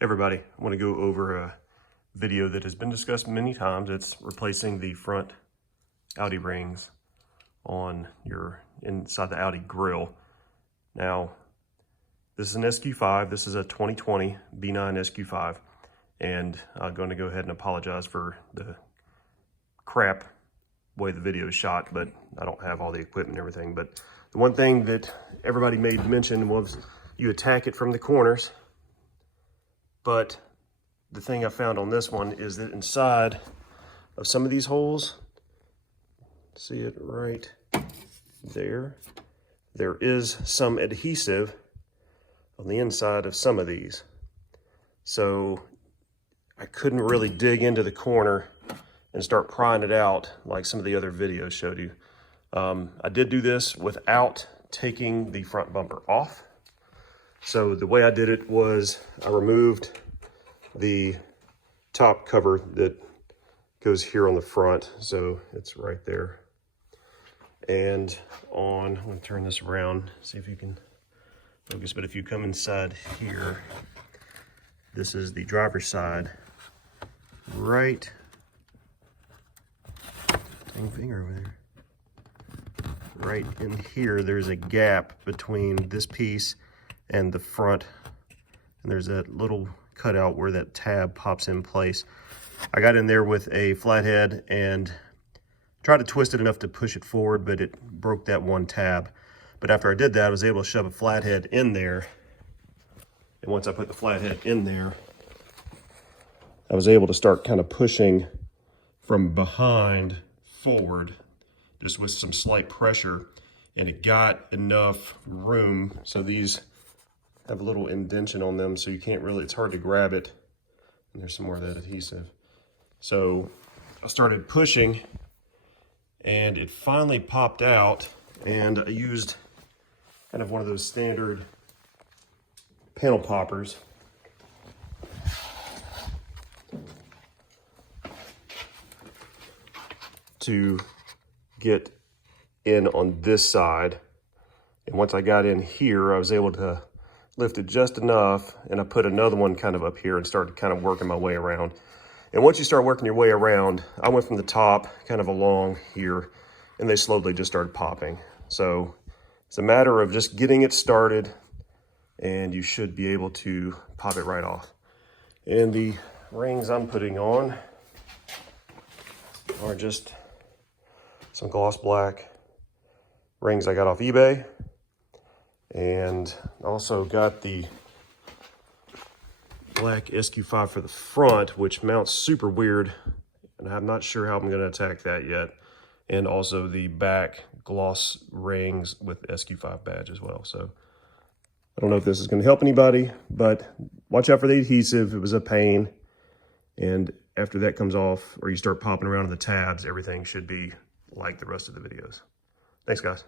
Everybody, I want to go over a video that has been discussed many times. It's replacing the front Audi rings on your inside the Audi grille. Now, this is an SQ5. This is a 2020 B9 SQ5, and I'm going to go ahead and apologize for the crap way the video is shot, but I don't have all the equipment and everything. But the one thing that everybody made mention was you attack it from the corners. But the thing I found on this one is that inside of some of these holes, see it right there, there is some adhesive on the inside of some of these. So I couldn't really dig into the corner and start prying it out like some of the other videos showed you. I did do this without taking the front bumper off. So the way I did it was I removed the top cover that goes here on the front. So it's right there. And I'm gonna turn this around, see if you can focus. But if you come inside here, this is the driver's side. Right, dang finger over there. Right in here, there's a gap between this piece and the front, and there's that little cutout where that tab pops in place. I got in there with a flathead and tried to twist it enough to push it forward, but it broke that one tab. But after I did that, I was able to shove a flathead in there. And once I put the flathead in there, I was able to start kind of pushing from behind forward, just with some slight pressure, and it got enough room. So these have a little indentation on them, so you can't really, it's hard to grab it. And there's some more of that adhesive. So I started pushing and it finally popped out, and I used kind of one of those standard panel poppers to get in on this side. And once I got in here, I was able to lift it just enough, and I put another one kind of up here and started kind of working my way around. And once you start working your way around, I went from the top kind of along here, and they slowly just started popping. So it's a matter of just getting it started, and you should be able to pop it right off. And the rings I'm putting on are just some gloss black rings I got off eBay. And also got the black SQ5 for the front, which mounts super weird, and I'm not sure how I'm going to attack that yet. And also the back gloss rings with SQ5 badge as well. So I don't know if this is going to help anybody, but watch out for the adhesive. It was a pain. And after that comes off, or you start popping around in the tabs, everything should be like the rest of the videos. Thanks, guys.